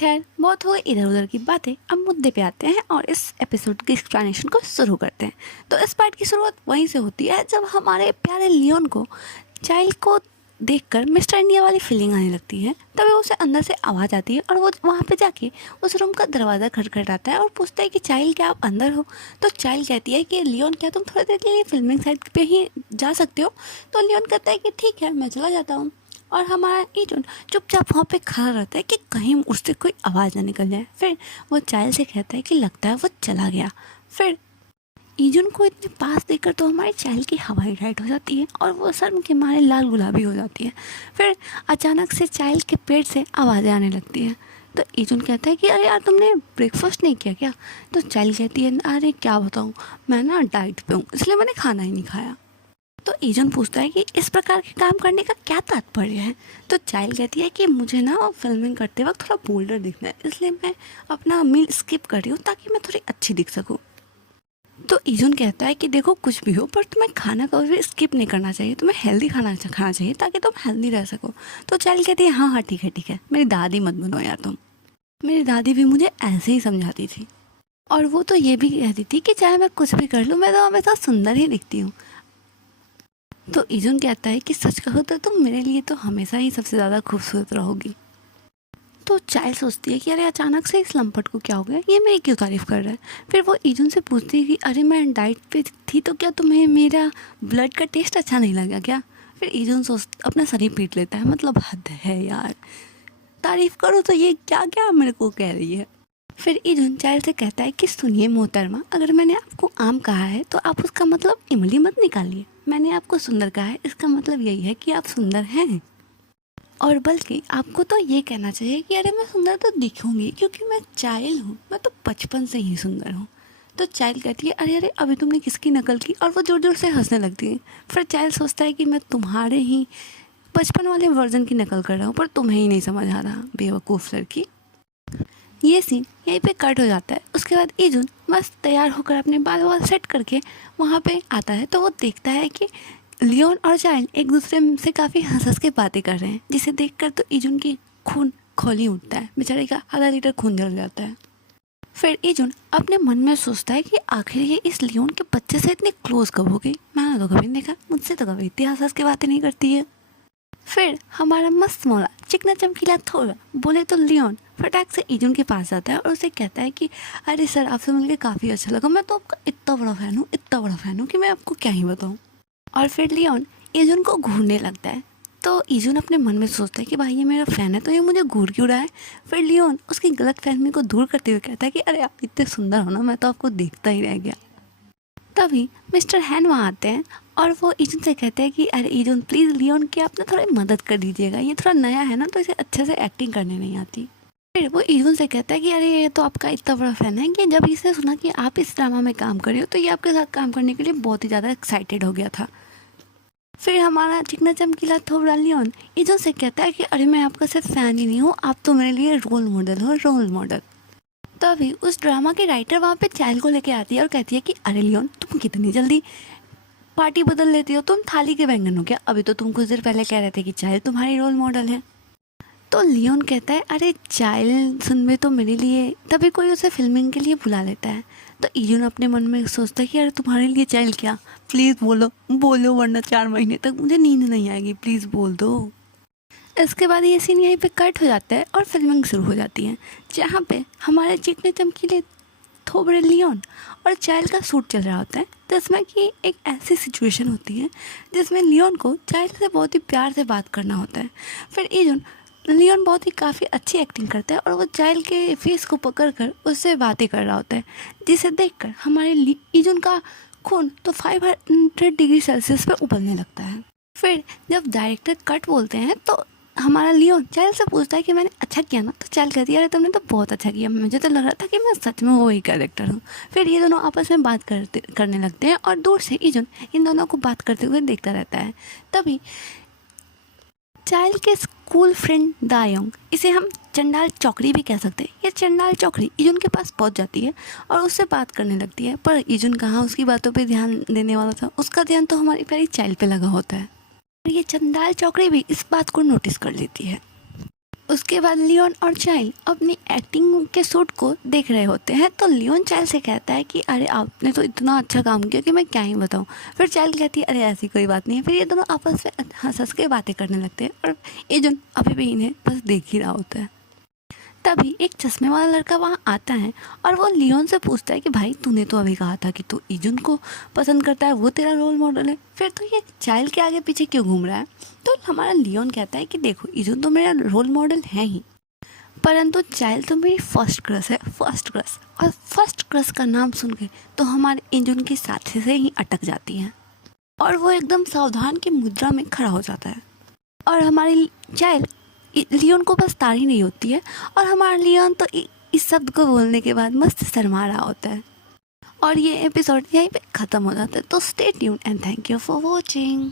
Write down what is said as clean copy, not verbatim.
खैर बहुत हो इधर उधर की बातें, अब मुद्दे पे आते हैं और इस एपिसोड की एक्सप्लेनेशन को शुरू करते हैं। तो इस पार्ट की शुरुआत वहीं से होती है जब हमारे प्यारे लियोन को चाइल्ड को देखकर मिस्टर इंडिया वाली फीलिंग आने लगती है। तभी उसे अंदर से आवाज़ आती है और वो वहाँ पे जाके उस रूम का दरवाज़ा खटखटाता है और पूछता है कि चाइल्ड क्या आप अंदर हो। तो चाइल्ड कहती है कि लियोन क्या तुम थोड़ी देर के लिए फिल्मिंग साइट पे ही जा सकते हो। तो लियोन कहता है कि ठीक है मैं चला जाता हूँ। और हमारा ईजुन चुपचाप वहाँ पे खड़ा रहता है कि कहीं उससे कोई आवाज़ ना निकल जाए। फिर वो चाइल्ड से कहता है कि लगता है वो चला गया। फिर ईजुन को इतने पास देखकर तो हमारे चाइल्ड की हवाई राइट हो जाती है और वो शर्म के मारे लाल गुलाबी हो जाती है। फिर अचानक से चाइल्ड के पेट से आवाज़ें आने लगती हैं। तो ईजुन कहता है कि अरे यार तुमने ब्रेकफास्ट नहीं किया क्या। तो चाइल्ड कहती है अरे क्या बताऊँ, मैं ना डाइट पे हूँ इसलिए मैंने खाना ही नहीं खाया। तो ईजुन पूछता है कि इस प्रकार के काम करने का क्या तात्पर्य है। तो चाइल्ड कहती है कि मुझे ना फिल्मिंग करते वक्त थोड़ा बोल्डर दिखना है इसलिए मैं अपना मील स्किप कर रही हूँ ताकि मैं थोड़ी अच्छी दिख सकूँ। तो ईजुन कहता है कि देखो कुछ भी हो पर तुम्हें खाना कभी भी स्किप नहीं करना चाहिए, तुम्हें हेल्दी खाना खाना चाहिए ताकि तुम हेल्दी रह सको। तो चाइल्ड कहती है हाँ हाँ ठीक है मेरी दादी मत बनो यार तुम। मेरी दादी भी मुझे ऐसे ही समझाती थी और वो तो ये भी कहती थी कि चाहे मैं कुछ भी कर लूँ मैं तो हमेशा सुंदर ही दिखती हूँ। तो ईजुन कहता है कि सच कहो तो तुम मेरे लिए तो हमेशा ही सबसे ज़्यादा खूबसूरत रहोगी। तो चाइल्ड सोचती है कि अरे अचानक से इस लंपट को क्या हो गया, ये मेरी क्यों तारीफ़ कर रहा है। फिर वो ईजुन से पूछती है कि अरे मैं डाइट पे थी तो क्या तुम्हें मेरा ब्लड का टेस्ट अच्छा नहीं लगा क्या। फिर ईजुन अपना शरीर पीट लेता है, मतलब हद है यार, तारीफ़ करो तो ये क्या क्या मेरे को कह रही है। फिर ईजुन चाइल्ड से कहता है कि सुनिए मोहतरमा, अगर मैंने आपको आम कहा है तो आप उसका मतलब इमली मत निकालिए। मैंने आपको सुंदर कहा है इसका मतलब यही है कि आप सुंदर हैं। और बल्कि आपको तो ये कहना चाहिए कि अरे मैं सुंदर तो दिखूंगी क्योंकि मैं चाइल्ड हूँ, मैं तो बचपन से ही सुंदर हूँ। तो चाइल्ड कहती है अरे अरे अभी तुमने किसकी नकल की, और वो जोर जोर से हंसने लगती है। फिर चाइल्ड सोचता है कि मैं तुम्हारे ही बचपन वाले वर्जन की नकल कर रहा हूँ पर तुम्हें ही नहीं समझ आ रहा बेवकूफ़ लड़की। ये सीन यहीं पे कट हो जाता है। उसके बाद ईजुन मस्त तैयार होकर अपने बाल वाल सेट करके वहाँ पे आता है तो वो देखता है कि लियोन और चाइल्ड एक दूसरे से काफ़ी हंस हंस के बातें कर रहे हैं, जिसे देखकर तो ईजुन की खून खौली उठता है, बेचारे का आधा लीटर खून जल जाता है। फिर ईजुन अपने मन में सोचता है कि आखिर ये इस लियोन के बच्चे से इतनी क्लोज कब हो गई, मैंने तो कभी नहीं देखा, मुझसे तो कभी इतनी हंस हंस के बातें नहीं करती है। फिर हमारा मस्त मौला चिकना चमकीला थोड़ा बोले तो लियोन फटाक से ईजुन के पास जाता है और उसे कहता है कि अरे सर आपसे मिलकर काफ़ी अच्छा लगा, मैं तो आपका इतना बड़ा फ़ैन हूँ कि मैं आपको क्या ही बताऊँ। और फिर लियोन ईजुन को घूरने लगता है। तो ईजुन अपने मन में सोचता है कि भाई ये मेरा फ़ैन है तो ये मुझे घूर क्यों रहा है। फिर लियोन उसकी गलत फहमी को दूर करते हुए कहता है कि अरे आप इतने सुंदर हो ना, मैं तो आपको देखता ही रह गया। तभी मिस्टर हैन वहाँ आते हैं और वो ईजुन से कहते हैं कि अरे ईजुन प्लीज़ लियोन की आप ना थोड़ी मदद कर दीजिएगा, ये थोड़ा नया है ना तो इसे अच्छे से एक्टिंग करने नहीं आती। फिर वो ईजुन से कहता है कि अरे ये तो आपका इतना बड़ा फ़ैन है कि जब इसने सुना कि आप इस ड्रामा में काम कर रहे हो तो ये आपके साथ काम करने के लिए बहुत ही ज़्यादा एक्साइटेड हो गया था। फिर हमारा चिकना चमकीला थोबड़ा लियोन ईजुन से कहता है कि अरे मैं आपका सिर्फ फ़ैन ही नहीं हूँ, आप तो मेरे लिए रोल मॉडल हो, रोल मॉडल। तभी उस ड्रामा की राइटर वहाँ पे चाइल्ड को लेके आती है और कहती है कि अरे लियोन तुम कितनी जल्दी पार्टी बदल लेती हो, तुम थाली के बैंगन हो क्या, अभी तो तुम कुछ देर पहले कह रहे थे कि चाइल्ड तुम्हारी रोल मॉडल है। तो लियोन कहता है अरे चाइल्ड सुन में तो मेरे लिए, तभी कोई उसे फिल्मिंग के लिए बुला लेता है। तो ईजुन अपने मन में सोचता है कि अरे तुम्हारे लिए चाइल्ड क्या, प्लीज़ बोलो बोलो वरना 4 महीने तक मुझे नींद नहीं आएगी, प्लीज़ बोल दो। इसके बाद ये सीन यहीं पे कट हो जाता है और फिल्मिंग शुरू हो जाती है, जहाँ पे हमारे चिकने चमकीले थोबड़े लियोन और चाइल्ड का शूट चल रहा होता है, जिसमें कि एक ऐसी सिचुएशन होती है जिसमें लियोन को चाइल्ड से बहुत ही प्यार से बात करना होता है। फिर ईजुन लियोन बहुत ही काफ़ी अच्छी एक्टिंग करता है और वो चाइल्ड के फेस को पकड़कर उससे बातें कर रहा होता है, जिसे देखकर हमारे ईजुन का खून तो 500 डिग्री सेल्सियस पे उबलने लगता है। फिर जब डायरेक्टर कट बोलते हैं तो हमारा लियोन चाइल्ड से पूछता है कि मैंने अच्छा किया ना। तो चाइल्ड कहती है अरे तुमने तो बहुत अच्छा किया, मुझे तो लग रहा था कि मैं सच में वही कैरेक्टर हूँ। फिर ये दोनों आपस में बात करने लगते हैं और दूर से ईजुन इन दोनों को बात करते हुए देखता रहता है। तभी चाइल्ड के स्कूल फ्रेंड दायोंग, इसे हम चंडाल चौकड़ी भी कह सकते हैं, ये चंडाल चौकड़ी ईजुन के पास पहुंच जाती है और उससे बात करने लगती है। पर ईजुन कहाँ उसकी बातों पे ध्यान देने वाला था, उसका ध्यान तो हमारी प्यारी चाइल्ड पे लगा होता है। और ये चंडाल चौकड़ी भी इस बात को नोटिस कर लेती है उसके बाद लियोन और चाइल्ड अपनी एक्टिंग के शूट को देख रहे होते हैं। तो लियोन चाइल्ड से कहता है कि अरे आपने तो इतना अच्छा काम किया कि मैं क्या ही बताऊँ। फिर चाइल्ड कहती है अरे ऐसी कोई बात नहीं है। फिर ये दोनों आपस में हंस हंस के बातें करने लगते हैं और एजुन अभी भी इन्हें बस देख ही रहा होता है। तभी एक चश्मे वाला लड़का वहाँ आता है और वो लियोन से पूछता है कि भाई तूने तो अभी कहा था कि तू इजुन को पसंद करता है, वो तेरा रोल मॉडल है, फिर तो ये चाइल्ड के आगे पीछे क्यों घूम रहा है। तो हमारा लियोन कहता है कि देखो इजुन तो मेरा रोल मॉडल है ही, परंतु चाइल्ड तो मेरी फर्स्ट क्रश है, फर्स्ट क्रश। और फर्स्ट क्रश का नाम सुन के तो हमारे इजुन की साथी से ही अटक जाती है और वो एकदम सावधान की मुद्रा में खड़ा हो जाता है। और हमारी चाइल्ड लियोन को बस तारी नहीं होती है और हमारा लियोन तो इस शब्द को बोलने के बाद मस्त शर्मा रहा होता है। और ये एपिसोड यहीं पे ख़त्म हो जाता है। तो stay tuned and thank you for watching.